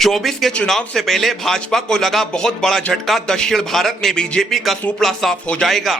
24 के चुनाव से पहले भाजपा को लगा बहुत बड़ा झटका। दक्षिण भारत में बीजेपी का सुपड़ा साफ हो जाएगा।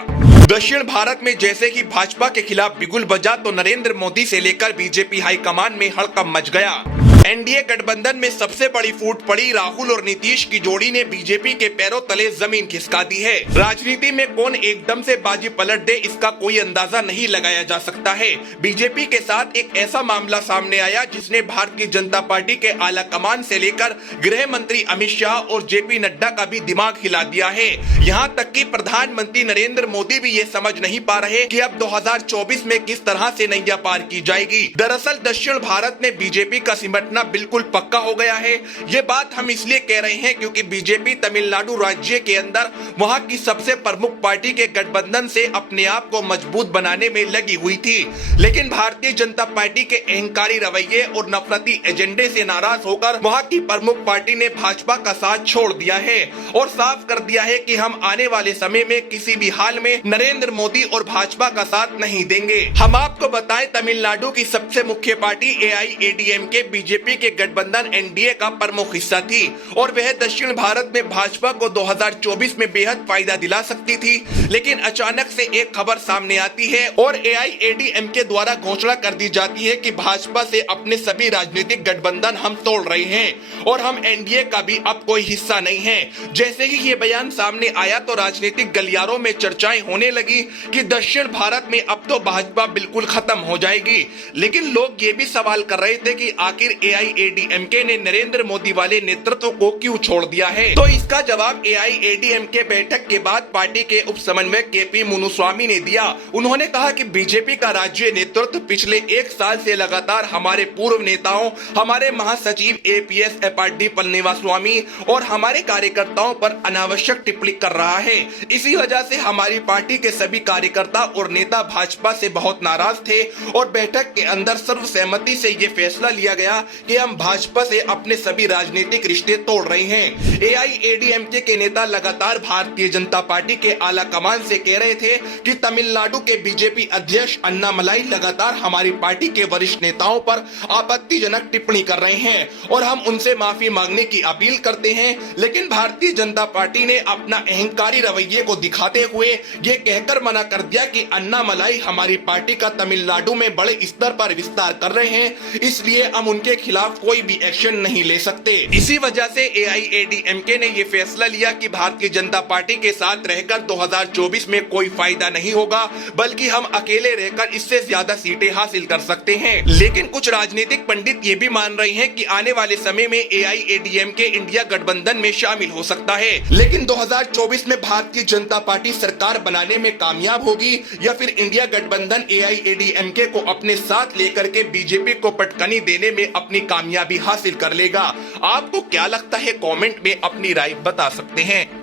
दक्षिण भारत में जैसे ही भाजपा के खिलाफ बिगुल बजा तो नरेंद्र मोदी से लेकर बीजेपी हाईकमान में हड़कंप मच गया। एनडीए गठबंधन में सबसे बड़ी फूट पड़ी। राहुल और नीतीश की जोड़ी ने बीजेपी के पैरों तले जमीन खिसका दी है। राजनीति में कौन एकदम से बाजी पलट दे, इसका कोई अंदाजा नहीं लगाया जा सकता है। बीजेपी के साथ एक ऐसा मामला सामने आया जिसने भारतीय जनता पार्टी के आला कमान से लेकर गृह मंत्री अमित शाह और जेपी नड्डा का भी दिमाग हिला दिया है। यहाँ तक कि प्रधानमंत्री नरेंद्र मोदी भी ये समझ नहीं पा रहे कि अब 2024 में किस तरह से नैया पार की जाएगी। दरअसल दक्षिण भारत में बीजेपी का सिमटना बिल्कुल पक्का हो गया है। ये बात हम इसलिए कह रहे हैं क्योंकि बीजेपी तमिलनाडु राज्य के अंदर वहां की सबसे प्रमुख पार्टी के गठबंधन से अपने आप को मजबूत बनाने में लगी हुई थी। लेकिन भारतीय जनता पार्टी के अहंकारी रवैये और नफरती एजेंडे से नाराज होकर वहां की प्रमुख पार्टी ने भाजपा का साथ छोड़ दिया है और साफ कर दिया है कि हम आने वाले समय में किसी भी हाल में नरेंद्र मोदी और भाजपा का साथ नहीं देंगे। हम आपको बताएं, तमिलनाडु की सबसे मुख्य पार्टी एआईएडीएमके बीजेपी के गठबंधन एनडीए का प्रमुख हिस्सा थी और वह दक्षिण भारत में भाजपा को 2024 में बेहद फायदा दिला सकती थी। लेकिन अचानक से एक खबर सामने आती है और एआईएडीएमके द्वारा घोषणा कर दी जाती है कि भाजपा से अपने सभी राजनीतिक गठबंधन हम तोड़ रहे हैं और हम एनडीए का भी अब कोई हिस्सा नहीं है। जैसे ही ये बयान सामने आया तो राजनीतिक गलियारों में चर्चाएं होने लगी कि दक्षिण भारत में अब तो भाजपा बिल्कुल खत्म हो जाएगी। लेकिन लोग ये भी सवाल कर रहे थे कि आखिर एआईएडीएमके ने नरेंद्र मोदी वाले नेतृत्व को क्यों छोड़ दिया है। तो इसका जवाब एआईएडीएमके बैठक के बाद पार्टी के उप समन्वयक केपी मुनुस्वामी ने दिया। उन्होंने कहा कि बीजेपी का राज्य नेतृत्व पिछले एक साल से लगातार हमारे पूर्व नेताओं, हमारे महासचिव एपीएस एपाडी पन्नीवास्वामी और हमारे कार्यकर्ताओं पर अनावश्यक टिप्पणी कर रहा है। इसी वजह से हमारी पार्टी के सभी कार्यकर्ता और नेता भाजपा से बहुत नाराज थे और बैठक के अंदर सर्वसहमति से ये फैसला लिया गया कि हम भाजपा से अपने सभी राजनीतिक रिश्ते तोड़ रहे हैं। एआईएडीएमके के नेता लगातार भारतीय जनता पार्टी के आला कमान से कह रहे थे कि तमिलनाडु के बीजेपी अध्यक्ष अन्नामलाई लगातार हमारी पार्टी के वरिष्ठ नेताओं पर आपत्तिजनक टिप्पणी कर रहे हैं और हम उनसे माफी मांगने की अपील करते हैं। लेकिन भारतीय जनता पार्टी ने अपना अहंकारी रवैये को दिखाते हुए ये कहकर मना कर दिया कि अन्नामलाई हमारी पार्टी का तमिलनाडु में बड़े स्तर पर विस्तार कर रहे हैं, इसलिए हम उनके खिलाफ कोई भी एक्शन नहीं ले सकते। इसी वजह से एआईएडीएमके ने ये फैसला लिया कि भारतीय जनता पार्टी के साथ रहकर 2024 में कोई फायदा नहीं होगा, बल्कि हम अकेले रहकर इससे ज्यादा सीटें हासिल कर सकते हैं। लेकिन कुछ राजनीतिक पंडित ये भी मान रहे हैं कि आने वाले समय में एआईएडीएमके इंडिया गठबंधन में शामिल हो सकता है। लेकिन 2024 में भारतीय जनता पार्टी सरकार बनाने में कामयाब होगी या फिर इंडिया गठबंधन एआईएडीएमके को अपने साथ लेकर के बीजेपी को पटकनी देने में अपनी कामयाबी हासिल कर लेगा। आपको क्या लगता है? कमेंट में अपनी राय बता सकते हैं।